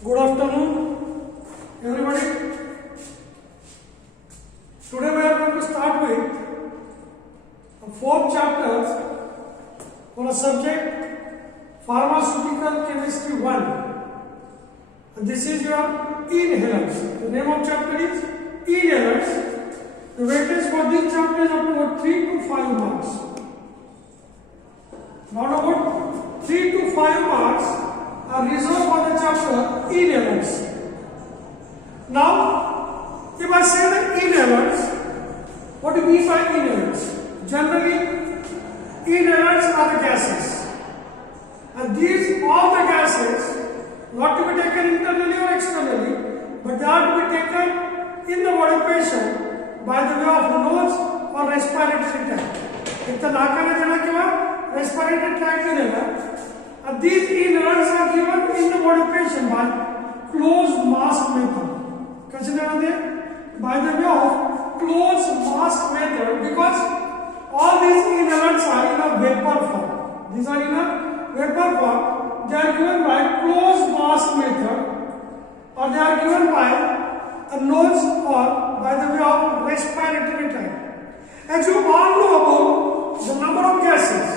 Good afternoon, everybody. Today we are going to start with the fourth chapter for a subject Pharmaceutical Chemistry 1. And this is your inhalants. The name of chapter is inhalants. The weightage for this chapter is about 3 to 5 marks. Not about 3 to 5 marks are reserved for the chapter inhalants. Now, if I say the inhalants, what do you mean by inhalants? Generally, inhalants are the gases, and these all the gases not to be taken internally or externally, but they are to be taken in the body patient by the way of nose or respiratory tract. एक तर नाकाने जाना किंवा respiratory tract ने जाना. And these inhalants are given in the body patient by closed mask method. कैसे जाना by the way of closed mask method, because all these inhalants are in a vapor form. These are in a vapor form. They are given by closed mask method, or they are given by a nose or by the way of respiratory tract. As you all know about the number of gases,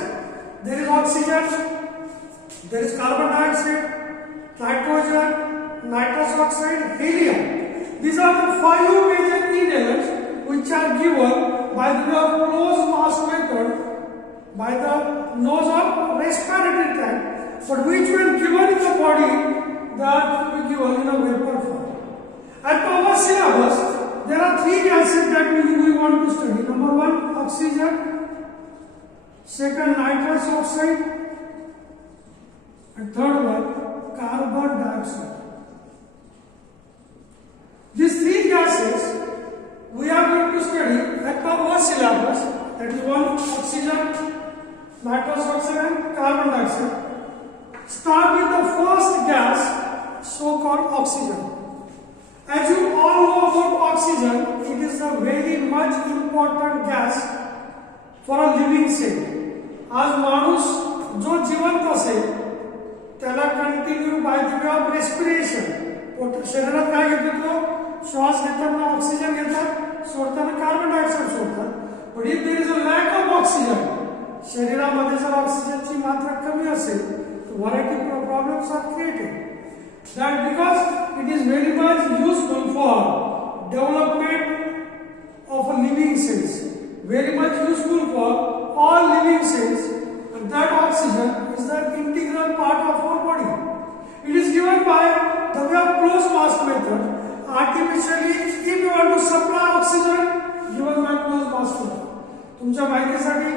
there is oxygen, there is carbon dioxide, nitrogen, nitrous oxide, helium. These are the 5 major inhalants which are given by the way of closed mask method by the nose or respiratory tract. But which when given in the body, they are to be given in a vapor form. At our syllabus, there are 3 gases that we want to study. Number 1, oxygen. Second, nitrous oxide. And third one, carbon dioxide. These 3 gases we are going to study at our syllabus. That is 1, oxygen, nitrous oxide and carbon dioxide. Start with the first gas, so-called oxygen. As you all know about oxygen, it is a very much important gas for a living cell. आज माणूस जो जिवंत असेल त्याला continue by the way of respiration शरीरात काय घेतो तो श्वास घेताना ऑक्सिजन घेतात सोडताना कार्बन डायऑक्साइड सोडतात. पण if there is a lack of oxygen, शरीरामध्ये जर ऑक्सिजनची मात्रा कमी असेल तर variety problems are created. That because it is very much useful for development of a living cells, very much useful for all living cells, and that oxygen is the integral part of our body. It is given by the way of closed mask method. Artificially, if you want to supply oxygen, given by closed mask method. तुमच्या माहितीसाठी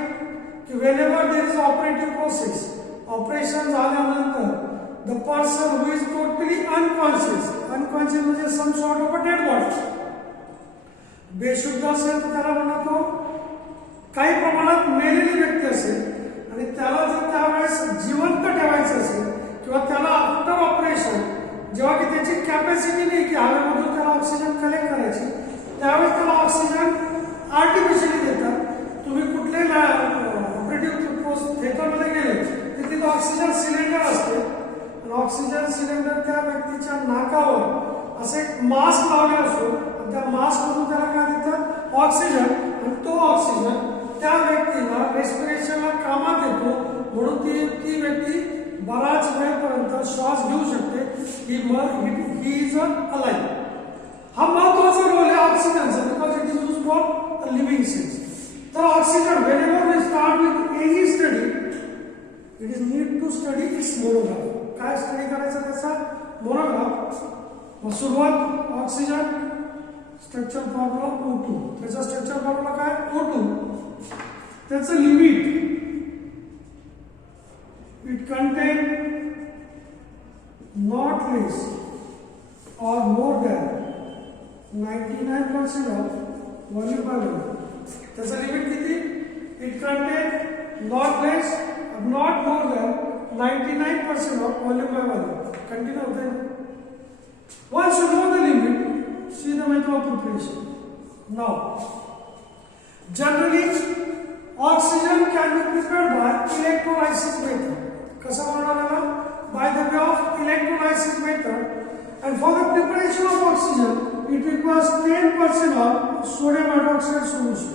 की whenever there is operative process, operation झाल्यानंतर the person who is totally unconscious म्हणजे some sort of a dead body, बेशुद्ध असेल तर त्याला म्हणतो काही प्रमाणात मेलेली व्यक्ती असेल आणि त्याला जर त्यावेळेस जिवंत ठेवायचं असेल किंवा त्याला आफ्टर ऑपरेशन जेव्हा की त्याची कॅपॅसिटी नाही की हवेमधून त्याला ऑक्सिजन कलेक्ट करायची, त्यावेळेस त्याला ऑक्सिजन आर्टिफिशियली देतात. तुम्ही कुठल्याही ऑपरेटिव्ह थिएटरमध्ये गेले तर तिथे ऑक्सिजन सिलेंडर असते. ऑक्सिजन सिलेंडर त्या व्यक्तीच्या नाकावर असे एक मास्क लावले असतो आणि त्या मास्क मधून त्याला काय देतात ऑक्सिजन, आणि तो ऑक्सिजन त्या व्यक्तीला रेस्पिरेशनला कामात येतो. म्हणून ती व्यक्ती बराच वेळपर्यंत श्वास घेऊ शकते. He is alive. हा महत्वाचा रोल आहे ऑक्सिजनचा, because it is use for living cells. तर oxygen whenever we start with any study, it is need to study its monograph. काय स्टडी करायचा त्याचा मोनोग्राफ. मग सुरुवात ऑक्सिजन, स्ट्रक्चर फॉर्म्युला O2. त्याचा स्ट्रक्चर फॉर्म्युला काय O2. त्याचं limit, it contain not less or more than 99% of volume by volume. त्याचं limit किती, it contain not less not more than 99% of volume by volume. Continue होता है. Once you know the limit, see the method of preparation. Now, generally, oxygen can be prepared by electrolysis method. कसा बनवलेला? By the way of electrolysis method, for the preparation of oxygen, it requires 10% of sodium hydroxide solution.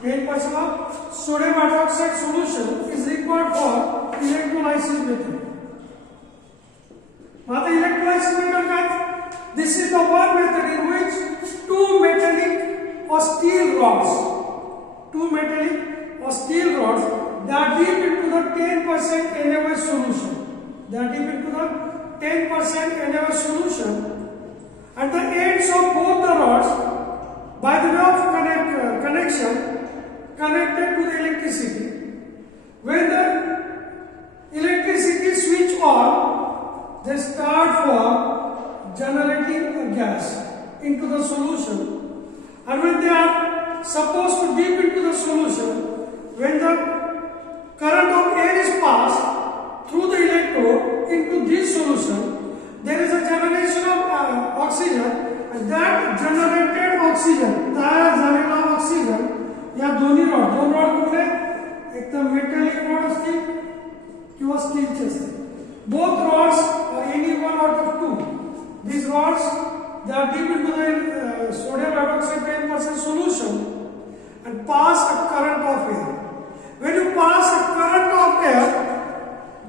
10% of sodium hydroxide solution is required for electrolysis method. Now the electrolysis method, guys, this is the one method in which two metallic or steel rods, they are deep into the 10% NaOH solution. At the ends of both the rods, by the way of connection, connected to the electricity. When the electricity switch on, they start for generating a gas into the solution. And when they are supposed to dip into the solution, when the current of air is passed through the electrode into this solution, there is a generation of oxygen, and that generated oxygen, तयार झालेला oxygen या दोन rod कुठले, एक तर metallic rod असतील किंवा स्टीलचे असतील. Both rods or any one out of two, these rods, they are deep into the sodium hydroxide 10% solution and pass a current of air. When you pass a current of air,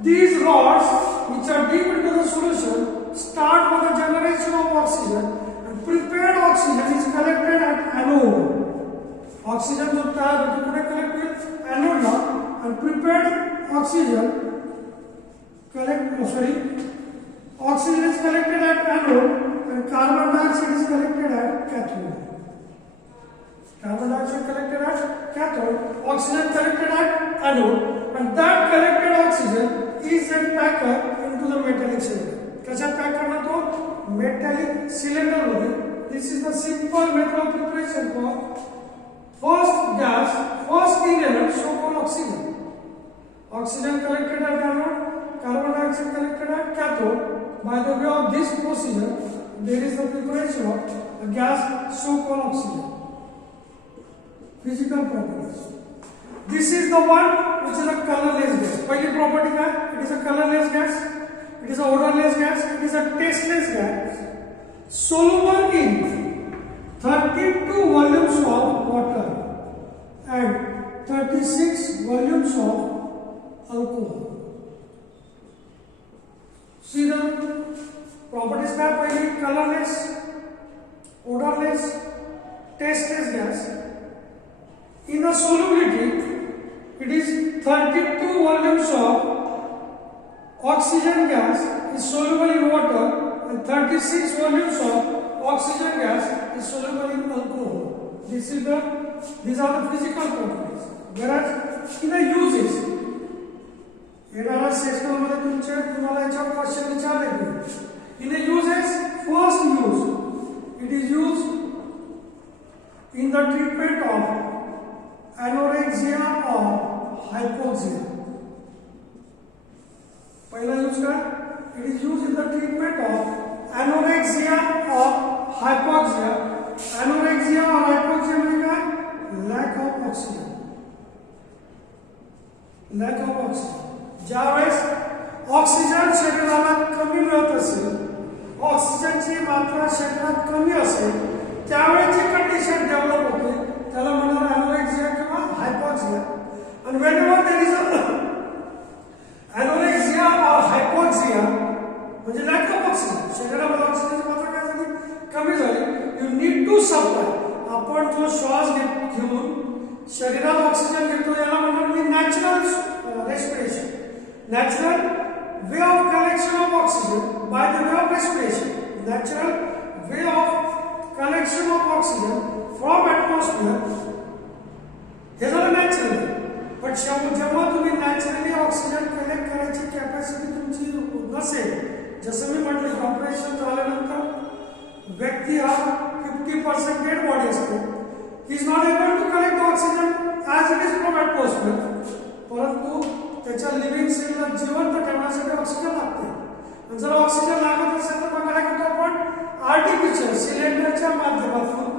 these rods, which are deep into the solution, start for the generation of oxygen, and prepared oxygen is collected at anode. Oxygen जो तयार होतो कुठे collect होईल, anode ला, and prepared oxygen oxygen is collected at anode and carbon dioxide is collected at cathode. Carbon dioxide collected at cathode, oxygen collected at anode, and that collected oxygen is then packed into the metallic cylinder. कशात pack करणार तो, metallic cylinder मध्ये. This is the simple method of preparation for first inhalant, so-called oxygen. Oxygen collected at anode, carbon dioxide collected at cathode. By the way of this procedure, there is the preparation of a gas, so-called oxygen. Physical properties. This is the one which is a colorless gas. पहिली property काय? It is a colorless gas. It is a odorless gas. It is a tasteless gas. Soluble in 32 volumes of water and 36 volumes of alcohol. See the properties काय? पहिली colorless, odorless, tasteless gas. In the solubility, it is 32 volumes of oxygen gas is soluble in water and 36 volumes of oxygen gas is soluble in alcohol. These are the physical properties. Whereas in the uses, येणारा section मध्ये तुम्हाला याच्यावर question विचारले. In the uses, first use, it is used in the treatment of anorexia or hypoxia. पहला use का, it is used in the treatment of anorexia or hypoxia. Anorexia or hypoxia म्हणजे काय? Lack of oxygen. ज्यावेळेस oxygen शरीराला कमी मिळत असेल, ऑक्सिजनची मात्रा शरीरात कमी असेल, त्यावेळेची कंडिशन डेव्हलप होते, त्याला म्हणणार anorexia किंवा hypoxia. And whenever there is a anorexia or hypoxia, म्हणजे lack of oxygen, शरीरामध्ये ऑक्सिजनची मात्रा काय झाली? कमी झाली. You need to supply. आपण जो श्वास घेऊन शरीरात ऑक्सिजन घेतो याला म्हणतात natural respiration. Natural way of collection of oxygen by the way of respiration. Natural way of collection of oxygen from atmosphere. हे झालं नॅचरल. पण जेव्हा तुम्ही नॅचरली ऑक्सिजन कलेक्ट करायची कॅपॅसिटी तुमची नसेल, जसं मी म्हटलं ऑपरेशन झाल्यानंतर व्यक्ती हा 50% डेड बॉडी असतो. He is not able to collect oxygen as it is from atmosphere. परंतु त्याच्या लिव्हिंग सेलला जिवंत ठेवण्यासाठी ऑक्सिजन लागते. जर ऑक्सिजन लागत असेल तर मग काय करतो आपण? आर्टिफिशियल सिलेंडरच्या माध्यमातून,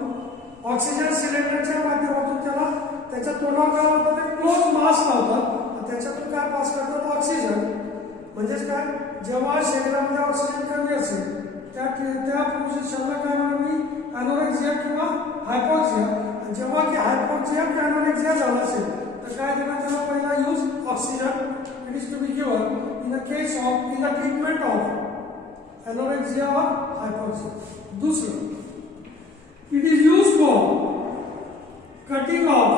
ऑक्सिजन सिलेंडरच्या माध्यमातून त्याला त्याच्या तोंडावर काय होतं, ते क्लोज मास्क लावतात. त्याच्यातून काय पास करतात? ऑक्सिजन. म्हणजेच काय, जेव्हा शरीरामध्ये ऑक्सिजन कमी असेल त्या पोझिशनला काय म्हणून अॅनोरेक्सिया किंवा हायपॉक्सिया. जेव्हा की हायपॉक्सिया किंवा अॅनोरेक्सिया झाला असेल तर काय देणार त्याला पहिला use oxygen. It is to be given in the case of in the treatment of anorexia or hypoxia. दूसरं, it is use for cutting off,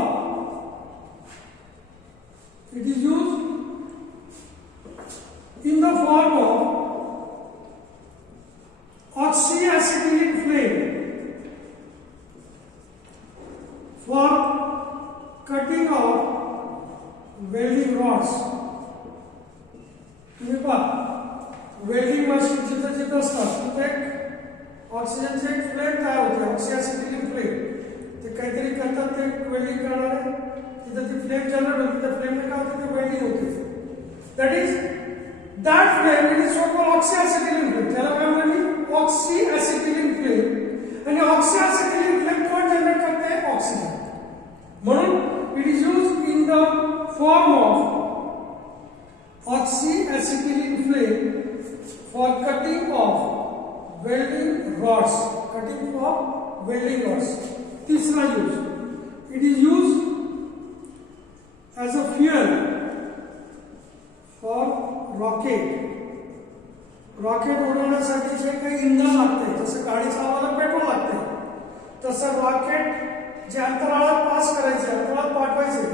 it is used in the form of oxyacetylene flame for cutting of welding rods. तुम्ही पहा, welding machine जिथं जिथं असतात तिथे ऑक्सिजनचे एक flame तयार होते, ऑक्सिॲसिटिलीन फ्लेम. ते काहीतरी करतात, ते वेल्डिंग करणारे तिथं ती फ्लेम जनरेट होते, त्या फ्लेमने काय होते, ते वेल्डिंग होते. That is that flame it is so called oxyacetylene flame. त्याला काय म्हणतात, ऑक्सिॲसिटिलीन फ्लेम. आणि ऑक्सिॲसिटिलीन फ्लेम कोण जनरेट करते, ऑक्सिजन. म्हणून it is use in the form of oxyacetylene flame for cutting of welding rods. Cutting of welding rods. तीसरा use, it is used as a fuel for rocket. Rocket उडवण्यासाठी जे काही इंधन लागते, जसं गाडी चालवायला पेट्रोल लागते, तसं रॉकेट जे अंतराळात पास करायचे, अंतराळात पाठवायचे,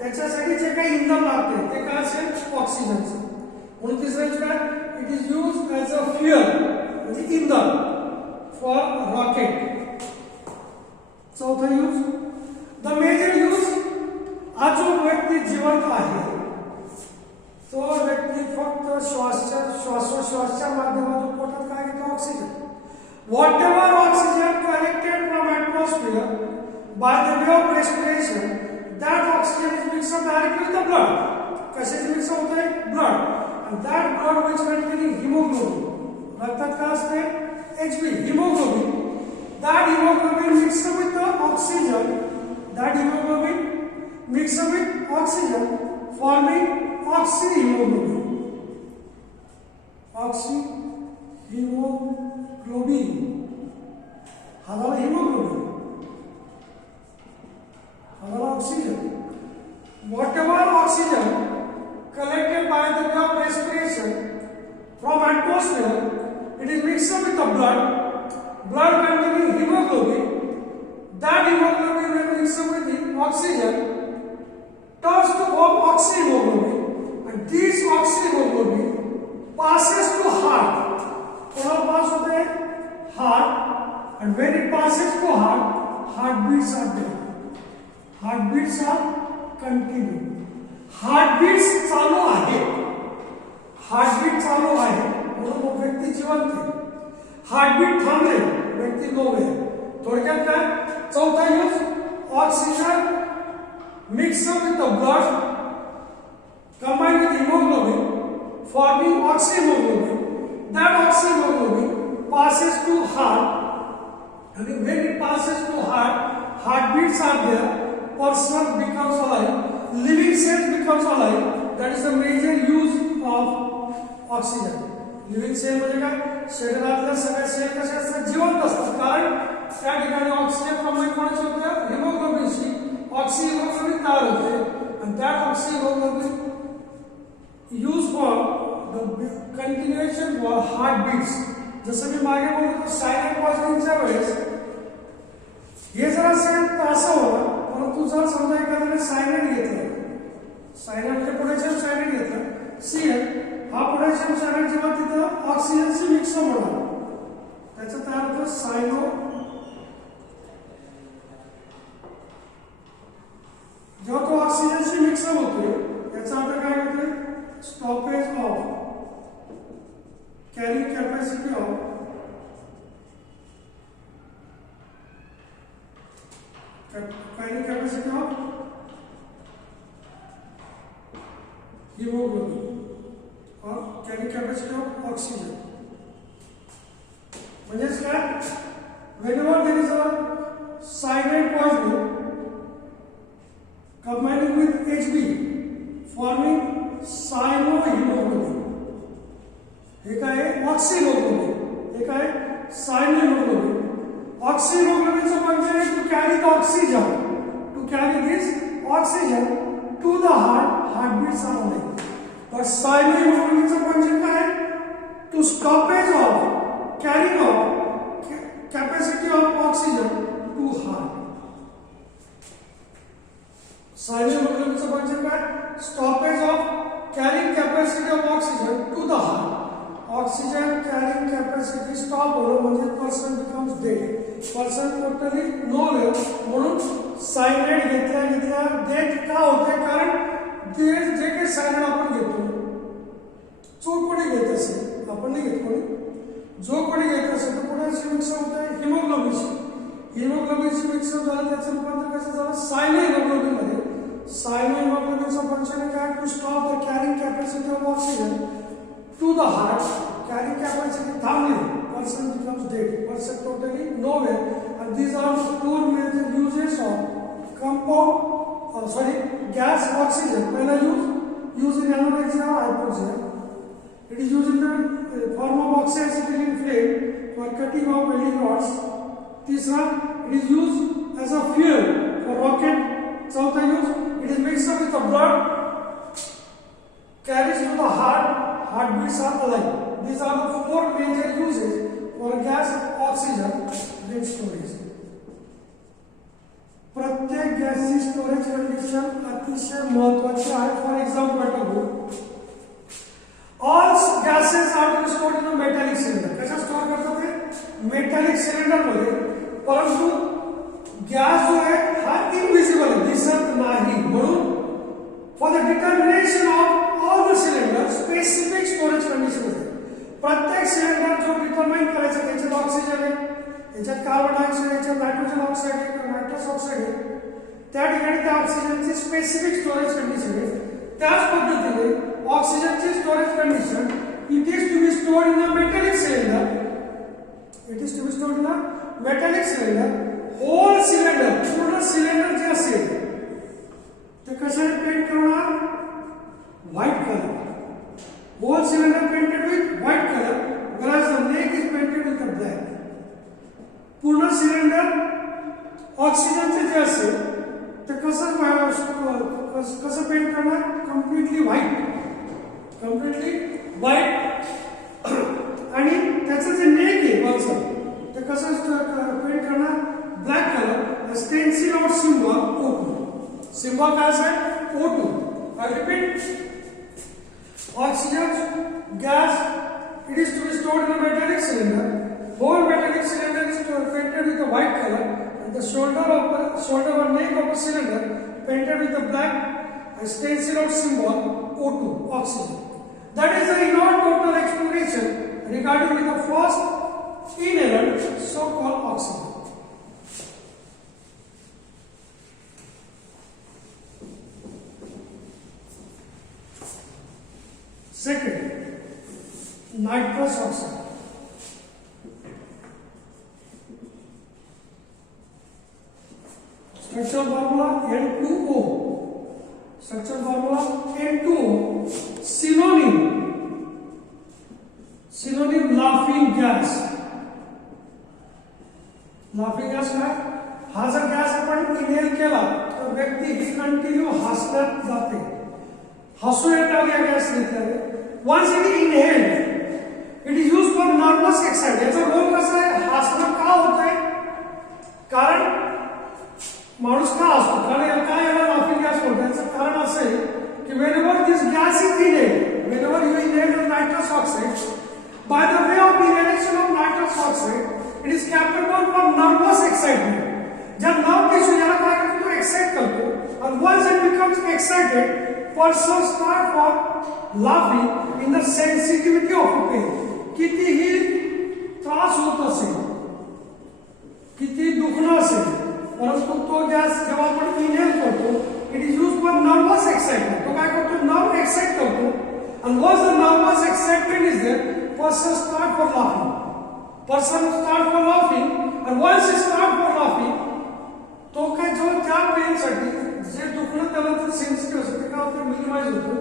त्याच्यासाठी जे काही इंधन लागते ते काय असेल, ऑक्सिजनचं. म्हणून तिसरं काय, it is use as a fuel म्हणजे इंधन फॉर रॉकेट. चौथा यूज, द मेजर यूज, हा जो व्यक्ती जिवंत आहे तो व्यक्ती फक्त श्वासोश्वासच्या माध्यमातून पोटात काय घेतो, oxygen. What ever oxygen collected from atmosphere by the way of respiration, that oxygen is mixed up directly with the blood. कशाचे मिक्स होते, blood. and that blood which containing hemoglobin, रक्तात काय असते, Hb, hemoglobin. that hemoglobin mixed up with the oxygen, that hemoglobin mixed up with oxygen forming oxyhemoglobin. oxyhemoglobin हा झाला hemoglobin, oxygen. Whatever oxygen collected by the way of respiration from atmosphere, it is mixed up with the blood containing hemoglobin. That hemoglobin when mixed up with the oxygen turns to form oxyhemoglobin, and this oxyhemoglobin passes to heart. What pass होते, heart, and when it passes to heart, heartbeats are there. Heartbeats are continue. Heartbeats चालू आहे, heartbeat चालू आहे म्हणून व्यक्ती जिवंत आहे. Heartbeat थांबले, व्यक्ती गोवे. थोडक्यात काय, चौथा use, oxygen mix up with the blood combined with haemoglobin forming oxyhaemoglobin. That oxyhaemoglobin passes to heart, and when it passes to heart, heartbeats are there. Person becomes alive, living cells becomes alive. That is the major use of oxygen. Living cell म्हणजे काय, शरीरातल्या सगळ्या cell कशा असतात, जिवंत असतात. कारण त्या ठिकाणी ऑक्सिजन कंबाईन कोणाचे होते, हिमोग्लोबिनशी. ऑक्सीहिमोग्लोबिन तयार होते, आणि that oxyhaemoglobin use for the continuation for heartbeats. जसं मी मागे बोलतो, सायलेंट पॉइझनिंगच्या वेळेस हे जर असेल तर असं होतं. परंतु जर समजा एखाद्याने सायनाइड घेतलं, सायनाइड म्हणजे पोटॅशियम सायनाइड घेतलं, Cl, हा पोटॅशियम सायनाइड जेव्हा तिथं ऑक्सिजनशी मिक्स होणार, त्याचं तयार होतं सायनो. जेव्हा तो ऑक्सिजनशी मिक्स होतोय याचा अर्थ काय होतोय, stoppage of carrying capacity of carrying capacity of hemoglobin or carrying capacity of oxygen. म्हणजेच काय, whenever there is a cyanide poisoning combining with Hb forming cyanohemoglobin, हे काय आहे ऑक्सिहेमोग्लोबिन, हे काय सायनोहेमोग्लोबिन. ऑक्सिहेमोग्लोबिनचं फंक्शन आहे to carry the oxygen, to carry this oxygen to the heartbeats are alive. But सायनोहेमोग्लोबिनचं function काय आहे to stoppage of carrying of capacity of oxygen to heart. सायनोहेमोग्लोबिनचं फंक्शन काय stoppage of carrying capacity of oxygen to the heart. Oxygen carrying capacity stop होणं म्हणजे person becomes dead, person totally नोवेल. म्हणून cyanide घेतल्या death का होते, कारण ते जे काही सायनाइड आपण घेतो, जो कोणी घेत असेल, आपण नाही घेत कोणी, जो कोणी घेत असेल तर पुढे मिक्स होत आहे हिमोग्लोबिनशी. हिमोग्लोबिनशी मिक्स झालं, त्याचं रूपांतर कसं झालं सायनोहेमोग्लोबिन मध्ये. सायनोहेमोग्लोबिनचं फंक्शन काय to stop the carrying capacity of oxygen to the heart. Carrying capacity थांबली, person becomes dead, person totally नोवेल. and these are the four major uses of compound gas oxygen. पहला use in anorexia or hypoxia. It is used in the form of oxyacetylene flame for cutting of welding rods. तीसरा, it is used as a fuel for rocket. चौथा use, it is mixed up with the blood, carries to the heart, heartbeats are alive. These are the four major uses for gas oxygen storage. प्रत्येक गॅसची storage condition अतिशय महत्वाची आहे. For example all gases are to stored in a metallic cylinder. कशा store करतात ते metallic cylinder मध्ये. परंतु गॅस जो आहे हा इनविजिबल आहे, दिसत नाही. म्हणून for the determination of all the cylinder specific storage condition आहे. प्रत्येक सिलेंडर जो डिटरमाइन करायचं त्याच्यात ऑक्सिजन आहे, याच्यात कार्बन डायऑक्साइड, याच्यात नायट्रोजन ऑक्साइड आहे किंवा नायट्रस ऑक्साइड आहे, त्या ठिकाणी त्या ऑक्सिजनची स्पेसिफिक स्टोरेज कंडिशन आहे. त्याच पद्धतीने ऑक्सिजनची storage condition it is to be stored in a metallic cylinder. It is to be stored in a metallic cylinder. Whole cylinder, पूर्ण सिलेंडर जे असेल ते कशाने पेंट करणार, white colour. Whole cylinder painted with white colour, whereas the neck is painted with the black. पूर्ण cylinder ऑक्सिजनचे जे असेल ते कसं पेंट करणार, कम्प्लिटली व्हाईट. आणि त्याचं जे नेक आहे वरचं ते कसं पेंट करणार, black colour. Stencil out symbol O2. Symbol काय असेल O2. I repeat, oxygen gas it is to be stored in a metallic cylinder. Whole metallic cylinder is painted with a white color, and the shoulder or neck of a cylinder painted with a black stencil of symbol O2, oxygen. That is the total explanation regarding with the first inhalant, so-called oxygen. Second, nitrous oxide. Structural formula N2O. Structural formula N2O. Synonym laughing gas. Laughing gas काय, हा जर gas आपण inhale केला तर व्यक्ती ही continue हसत जाते, हसू येतात या गॅस घेतल्याने. Once it is inhaled, it is used for nervous excitement. याचा रोल कसा आहे, हसणं का होत आहे, कारण माणूस का हसतो, कारण काय याला लाफिंग गॅस होतं. याचं कारण असं आहे की whenever this gas is inhaled, whenever you inhale the nitrous oxide, by the way of inhalation of nitrous oxide, it is capable for nervous excitement. जब नर्व टिश्यू याला काय करतो, तो एक्साइट करतो, and once it becomes excited, person start for laughing in the sensitivity of pain. कितीही त्रास होत असेल, किती दुखणं असेल, परंतु तो गॅस जेव्हा आपण इनहेल करतो, it is use for nervous excitement. तो काय करतो, नर्व एक्साइट करतो, and once the nervous excitement is there, person start for laughing. Person start for laughing, and once he start for laughing, तो काय जो त्या पेन साठी जे दुखणं त्याला सेन्सिटिव्ह असतं ते काय होतं, मिनिमाइज होतं.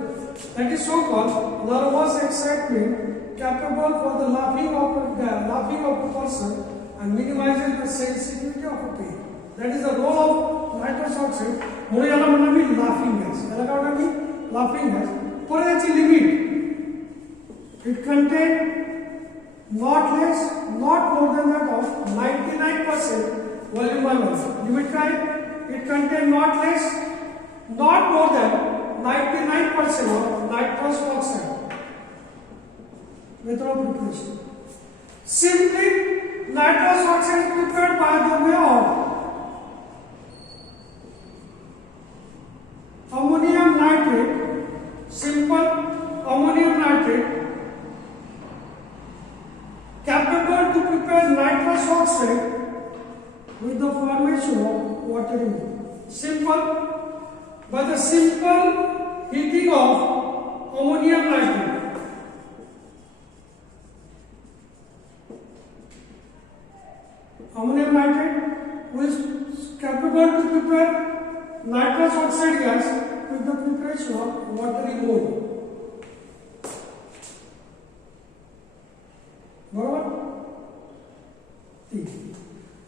that is so called nervous excitement capable for the laughing of a person and minimizing the sensitivity of a pain. That is the role of nitrous oxide. म्हणून याला म्हणणार मी laughing gas. याला काय म्हणणार मी laughing gas. पण याची limit it contain not less, not more than that of 99% volume by volume. Limit काय? It contain not less, not more than 99% of nitrous oxide. Method of preparation. Simply, nitrous oxide is prepared by the way of ammonium nitrate, simple ammonium nitrate, capable to prepare nitrous oxide with the formation of water in it. Simple, by the simple heating of ammonium nitrate. Ammonium nitrate is capable to prepare nitrous oxide gas with the preparation of watery mode.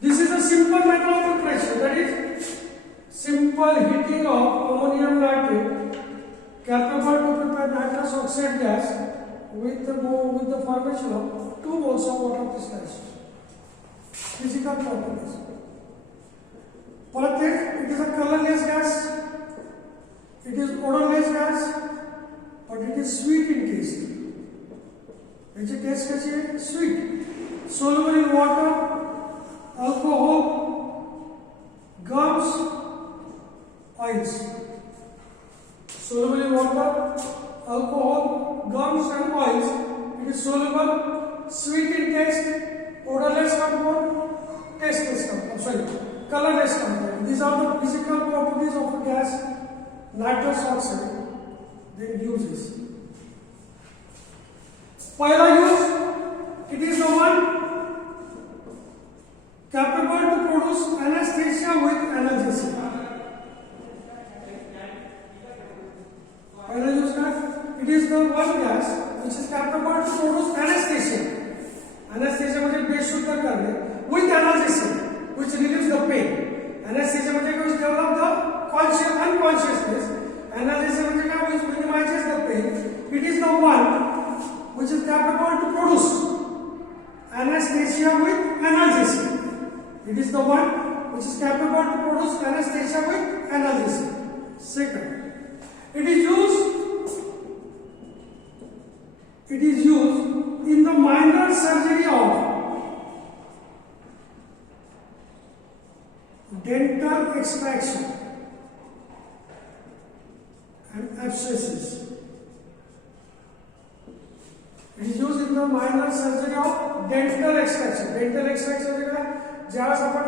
This is a simple method of preparation, that is simple heating of ammonium nitrate capable to prepare nitrous oxide gas with the formation of 2 moles of water crystallization. Physical properties. It is a colorless gas, it is odorless gas, but it is sweet in taste. Its taste is sweet, soluble in water, alcohol, gums, oils. Soluble in water, alcohol, gums and oils. It is soluble, sweet in taste, odorless compound, tasteless compound, colorless compound. These are the physical properties of a gas, nitrous oxide, then uses. Pila use, it is the one capable to produce anesthesia with analgesia. Pila use gas, it is the one gas which is capable to produce anesthesia. Anesthesia means बेशुद्ध करणे with analgesia, which relieves the pain. Anesthesia means which develop the unconsciousness. Analgesia means which minimizes the pain. It is the one which is capable to produce anesthesia with analgesia. It is the one which is capable to produce anesthesia with analgesia. Second, it is used in the minor surgery of dental extraction and abscesses. It is used in the minor surgery of dental extraction. Dental extraction म्हणजे काय? ज्यावेळेस आपण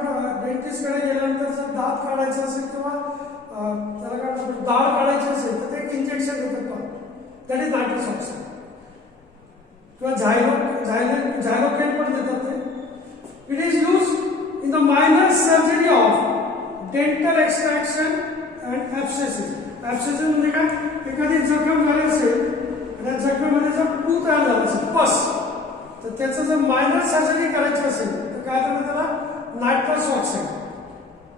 dentist कडे गेल्यानंतर जर दात काढायचा असेल किंवा त्याला काय म्हणतात दाढ काढायची असेल तर ते एक इंजेक्शन देतात. That is nitrous oxide. किंवा झायलोकेन पण देतात ते. It is used in the minor surgery of dental extraction and abscesses. Abscesses म्हणजे काय? एखादी जखम झाली असेल आणि त्या जखमेमध्ये जर पू तयार झाला असेल पस, तर त्याचं जर मायनर सर्जरी करायची असेल तर काय करतात त्याला नायट्रस ऑक्साईड.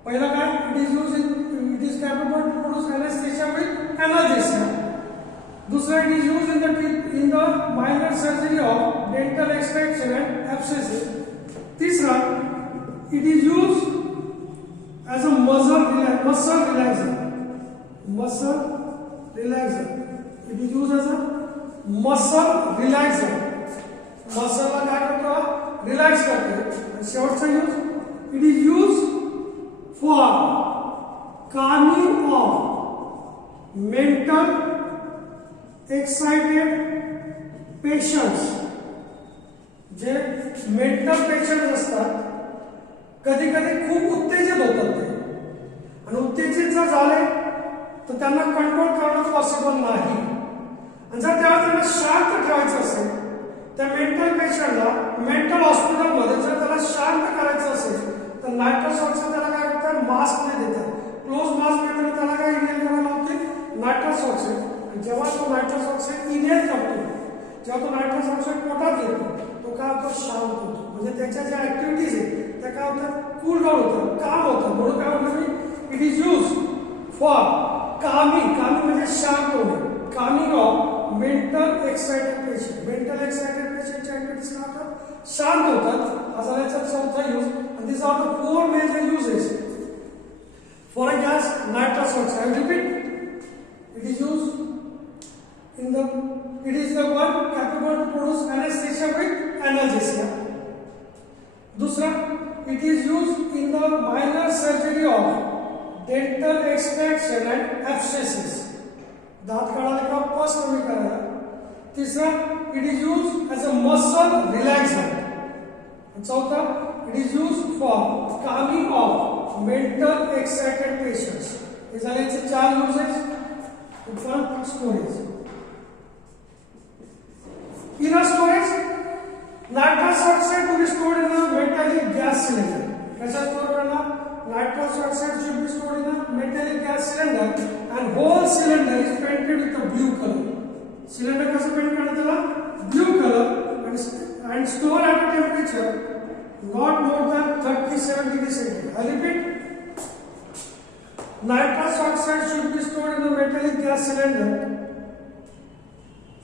पहिला काय? It is capable to produce anaesthesia with analgesia. दूसरा, it is use in the minor surgery of dental extraction and abscesses. तीसरा, it is use as a muscle relaxer. It is use as a muscle relaxer. मसलला काय करतो? Relax करतो. शेवटचा use, it is use for calming of mental excited patients. जे mental patient असतात कधी कधी खूप उत्तेजित होतात ते, आणि उत्तेजित जर झाले तर त्यांना कंट्रोल करणं पॉसिबल नाही. आणि जर त्यांना शांत ठेवायचं असेल, त्या मेंटल पेशंटला मेंटल हॉस्पिटलमध्ये जर त्याला शांत करायचं असेल तर नायट्रस ऑक्साईड त्याला काय करतात? मास्क नाही देतात. क्लोज मास्क देताना त्याला काय इनहेल करायला लागते? Nitrous oxide. जेव्हा तो नायट्रस ऑक्साईड इनहेल करतो, जेव्हा तो नायट्रस ऑक्साईड पोटात येतो, तो काय होतो, शांत होतो. म्हणजे त्याच्या ज्या ऍक्टिव्हिटीज आहेत त्या काय होतात, कूल डाऊन होतात, काम होतं. म्हणून काय म्हणतो मी, it is use for calming. Calming म्हणजे शांत होणे, calming of mental excited patient. Mental excited पेशंटच्या ऍक्टिव्हिटीज काय होतात, शांत होतात. असा याचा चौथा यूज. आणि this are the 4 major uses for a gas nitrous oxide. I repeat, it is used in the, it is the one capable to produce anesthesia with analgesia. दूसरा, it is used in the minor surgery of dental extraction and abscesses. दांत काढायला किंवा पस कमी करायला. तीसरा, it is used as a muscle relaxer. चौथा, it is used for calming of mental excited patients. हे झाले याचे 4 uses. For storage. In a storage, nitrous oxide to be stored in a metallic gas cylinder. कैसा store करना? Nitrous oxide should be stored in a metallic gas cylinder and whole cylinder is painted with a blue color. Cylinder कैसे paint करना त्याला? Blue color and store at a temperature not more than 37 degrees centigrade. I repeat, nitrous oxide should be stored in a metallic gas cylinder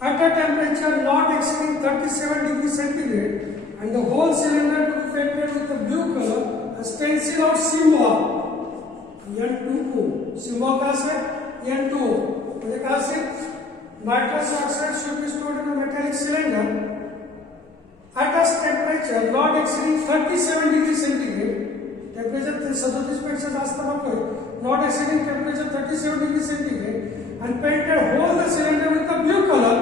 at a temperature not exceeding 37 degrees centigrade and the whole cylinder to be painted with a blue color, a stencil or symbol N2O. Symbol क्या है? N2O. मुझे क्या है? Nitrous oxide should be stored in a metallic cylinder at a temperature not exceeding 37 degrees centigrade. Temperature 37 पेक्षा जास्त नको. Not exceeding temperature 37 degrees centigrade and painted whole the cylinder with a blue color,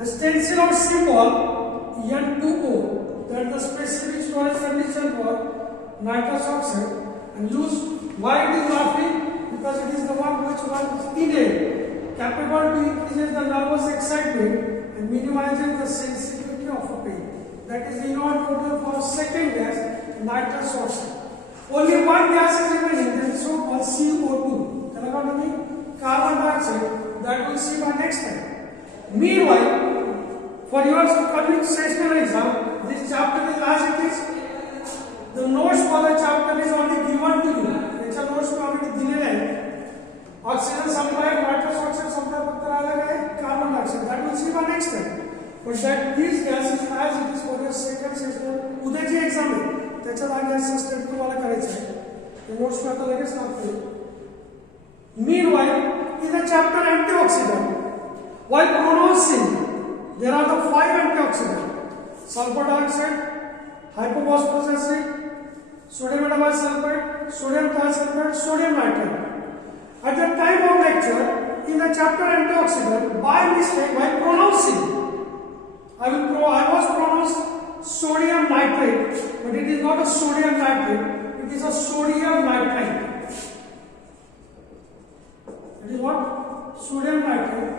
a stencil or symbol N2O. That the specific storage condition for nitrous oxide and use. Why it is not free? Because it is the one which one is inhaled, capable to increase the nervous excitement and minimizes the sensitivity of pain. That is inaudible for second gas, nitrous oxide. Only one gas is remaining, that is so called CO2. Carbon dioxide. That we'll see by next time. Meanwhile, for your coming sessional exam, this chapter is as it is. The notes for the chapter is already given to you. याच्या notes में already दिलेले आहेत. Oxygen supply, nitrous oxide supply फक्त राहिलेला आहे, carbon dioxide. That we'll see by next time. But that these gases as it is for your second session, उद्याची exam आहे त्याच्यात हा गॅसचा स्टेप तुम्हाला करायचा आहे. ते नोट्स मी आता लगेच टाकतो. Meanwhile, in the chapter antioxidant, while pronouncing, there are the 5 antioxidants: sulfur dioxide, hypophosphorus acid, sodium metabolite sulfate, sodium thiosulfate, sodium nitrate. At the time of lecture, in the chapter antioxidant, by mistake, while pronouncing, I was pronounced sodium nitrate, but it is not a sodium nitrate, it is a sodium nitrite. It is what? Sodium nitrate.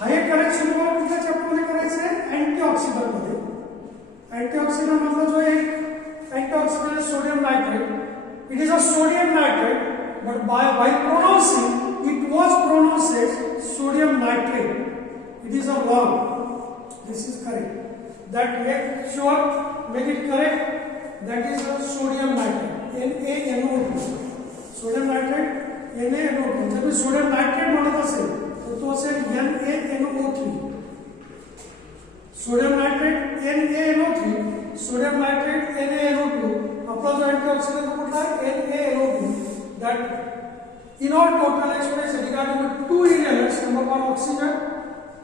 हा एक correction तुम्हाला कुठल्या chapter मध्ये करायचं आहे? Antioxidant मध्ये. Antioxidant मधला जो एक अँटीऑक्सिडंट आहे sodium nitrate. It is a sodium nitrate, but by pronouncing it was pronounced as sodium nitrate. It is a wrong. This is correct. That make it correct. That is a sodium nitrate. NaNO2. Sodium nitrate NaNO2. जब भी sodium nitrate म्हणत असेल तर तो असेल NaNO3. Sodium nitrate NaNO3, sodium nitrate NaNO2. आपला जो antioxidant कुठला आहे? NaNO2. That in our total expression regarding with 2 elements, number 1 oxygen,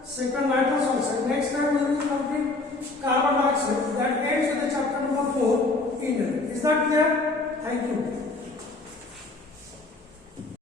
second nitrous oxide. Next time we will complete carbon dioxide. That ends with the chapter number 4 inert. Is that clear? Thank you.